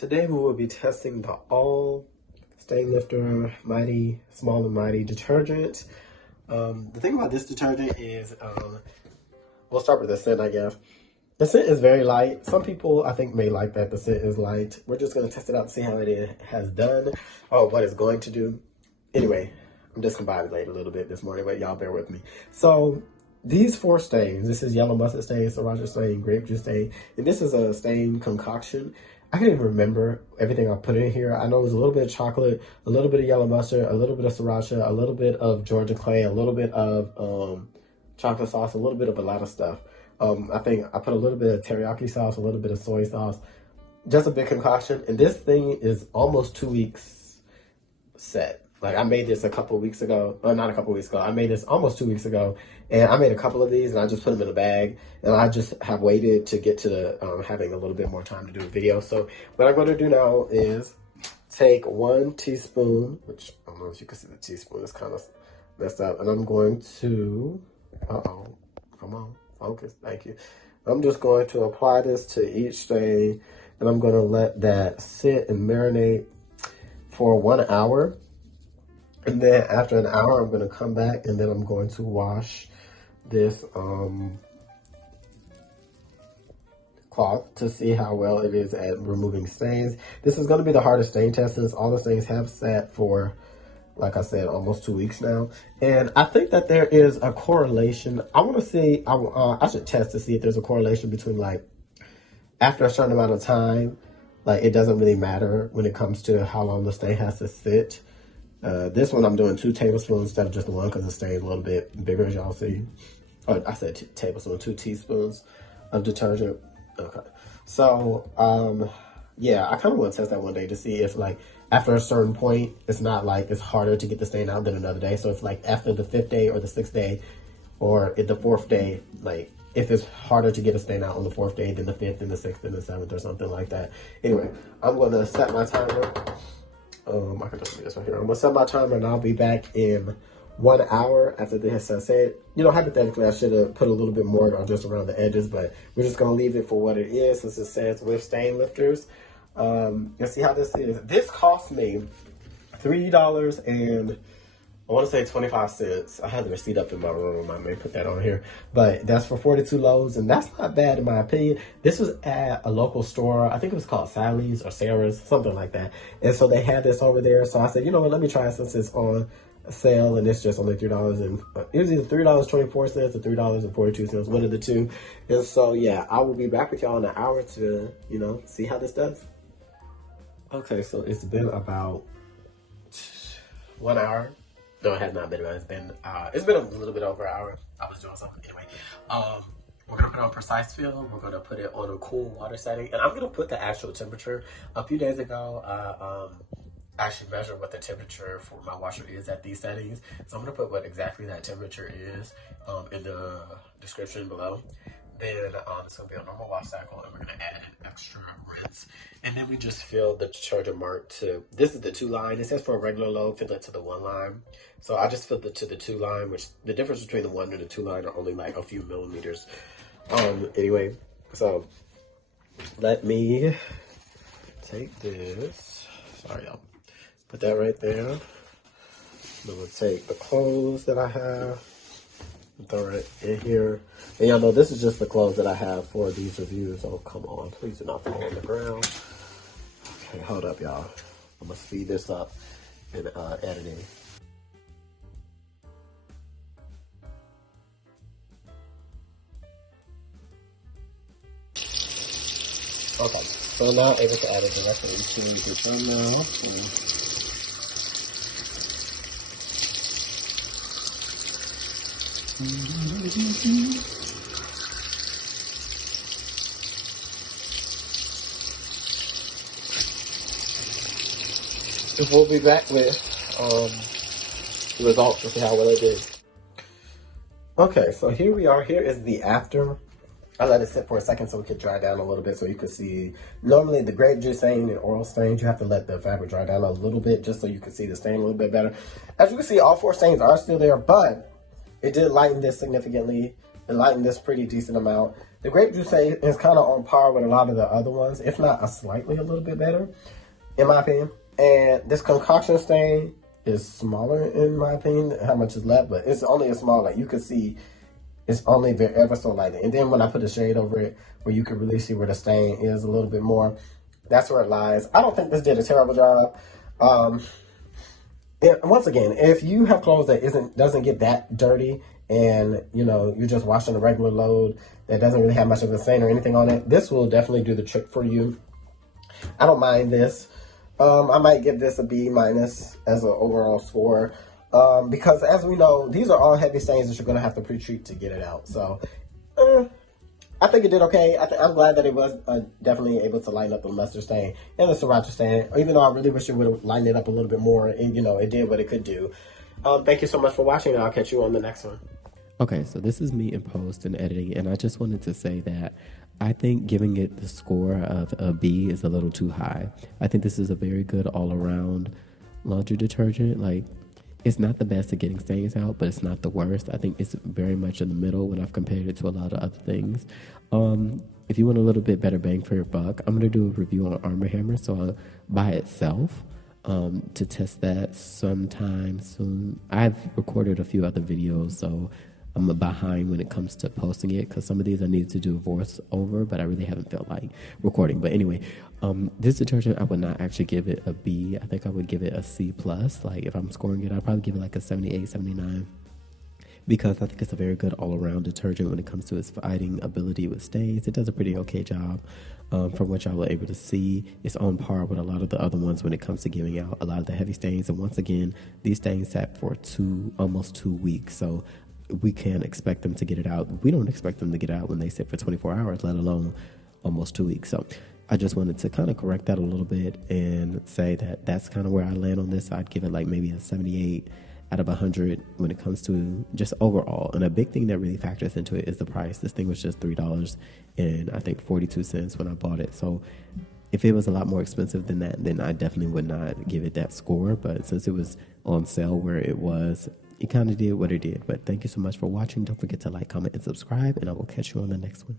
Today we will be testing the All Stain Lifter Mighty Small and Mighty detergent. The thing about this detergent is, we'll start with the scent, I guess. The scent is very light. Some people, I think, may like that the scent is light. We're just going to test it out to see how it has done, or what it's going to do. Anyway, I'm discombobulated a little bit this morning, but y'all bear with me. So, these 4 stains, this is yellow mustard stain, sriracha stain, grape juice stain, and this is a stain concoction. I can't even remember everything I put in here. I know it was a little bit of chocolate, a little bit of yellow mustard, a little bit of sriracha, a little bit of Georgia clay, a little bit of chocolate sauce, a little bit of a lot of stuff. I think I put a little bit of teriyaki sauce, a little bit of soy sauce, just a big concoction. And this thing is almost 2 weeks set. Like, I made this a couple of weeks ago, or not a couple of weeks ago. I made this almost 2 weeks ago, and I made a couple of these, and I just put them in a bag, and I just have waited to get to the having a little bit more time to do a video. So what I'm going to do now is take 1 teaspoon, which I don't know if you can see the teaspoon, it's kind of messed up, and I'm going to, come on, focus, thank you. I'm just going to apply this to each stain, and I'm going to let that sit and marinate for 1 hour. And then after an hour, I'm going to come back and then I'm going to wash this cloth to see how well it is at removing stains. This is going to be the hardest stain test since all the stains have sat for, like I said, almost 2 weeks now. And I think that there is a correlation. I want to see, I should test to see if there's a correlation between, like, after a certain amount of time, like, it doesn't really matter when it comes to how long the stain has to sit. This one I'm doing 2 tablespoons instead of just 1 because the stain is a little bit bigger, as y'all see. Oh, I said 2 tablespoons, 2 teaspoons of detergent. Okay. So, yeah, I kind of want to test that one day to see if, like, after a certain point, it's not like it's harder to get the stain out than another day. So if, like, after the 5th day or the 6th day or the 4th day, like, if it's harder to get a stain out on the 4th day than the 5th and the 6th and the 7th or something like that. Anyway, I'm going to set my timer. I can just do this right here. I'm gonna set my timer and I'll be back in 1 hour after this has said. You know, hypothetically, I should have put a little bit more just around the edges, but we're just gonna leave it for what it is since it says with stain lifters. Let's see how this is. This cost me $3 and I want to say 25 cents. I have the receipt up in my room. I may put that on here. But that's for 42 loads, and that's not bad in my opinion. This was at a local store. I think it was called Sally's or Sarah's, something like that. And so they had this over there. So I said, you know what, let me try it since it's on sale, and it's just only $3. And it was either $3.24 or $3.42, one of the two. And so, yeah, I will be back with y'all in an hour to, you know, see how this does. Okay, so it's been about 1 hour. No, it has not been. It's been a little bit over an hour. I was doing something anyway. We're gonna put it on precise fill. We're gonna put it on a cool water setting, and I'm gonna put the actual temperature. A few days ago, I actually measured what the temperature for my washer is at these settings. So I'm gonna put what exactly that temperature is in the description below. Then it's gonna be a normal wash cycle, and we're gonna add an extra rinse. And then we just fill the detergent mark to, this is the 2 line. It says for a regular load, fill it to the 1 line. So I just filled it to the 2 line, which the difference between the 1 and the 2 line are only like a few millimeters. Anyway, so let me take this. Sorry, y'all. Put that right there. I'm gonna take the clothes that I have. Throw it in here. And y'all know this is just the clothes that I have for these reviews. Oh, come on. Please do not fall on the ground. Okay, hold up, y'all. I'm going to speed this up in editing. Okay, so I'm now able to add it directly into the thumbnail. We'll be back with the results to see how well it did. Okay, so here we are. Here is the after. I let it sit for a second so it could dry down a little bit so you could see. Normally the grape juice stain and oil stains, you have to let the fabric dry down a little bit just so you can see the stain a little bit better. As you can see, all 4 stains are still there, but it did lighten this significantly. It lightened this pretty decent amount. The grape juice stain is kind of on par with a lot of the other ones, if not a little bit better, in my opinion. And this concoction stain is smaller, in my opinion, how much is left, but it's only a small, like you can see, it's only ever so lightly. And then when I put a shade over it, where you can really see where the stain is a little bit more, that's where it lies. I don't think this did a terrible job. Once again, if you have clothes that doesn't get that dirty, and you're just washing a regular load that doesn't really have much of a stain or anything on it, this will definitely do the trick for you. I don't mind this. I might give this a B- as an overall score, because as we know, these are all heavy stains that you're going to have to pre-treat to get it out. So I think it did okay. I'm glad that it was definitely able to lighten up the mustard stain and the sriracha stain, even though I really wish it would have lightened it up a little bit more. And, it did what it could do. Thank you so much for watching, and I'll catch you on the next one. Okay, so this is me in post and editing, and I just wanted to say that I think giving it the score of a B is a little too high. I think this is a very good all-around laundry detergent. Like, it's not the best at getting stains out, but it's not the worst. I think it's very much in the middle when I've compared it to a lot of other things. If you want a little bit better bang for your buck, I'm going to do a review on Arm & Hammer, so by itself, to test that sometime soon. I've recorded a few other videos, so I'm behind when it comes to posting it, because some of these I needed to do a voice over, but I really haven't felt like recording. But anyway, this detergent, I would not actually give it a B. I think I would give it a C+. Like, if I'm scoring it, I'd probably give it like a 78, 79, because I think it's a very good all-around detergent when it comes to its fighting ability with stains. It does a pretty okay job. From what y'all were able to see, it's on par with a lot of the other ones when it comes to giving out a lot of the heavy stains. And once again, these stains sat for almost 2 weeks, so we can't expect them to get it out. We don't expect them to get out when they sit for 24 hours, let alone almost 2 weeks. So I just wanted to kind of correct that a little bit and say that that's kind of where I land on this. I'd give it like maybe a 78 out of 100 when it comes to just overall. And a big thing that really factors into it is the price. This thing was just $3 and I think 42 cents when I bought it. So if it was a lot more expensive than that, then I definitely would not give it that score. But since it was on sale where it was, it kind of did what it did. But thank you so much for watching. Don't forget to like, comment, and subscribe, and I will catch you on the next one.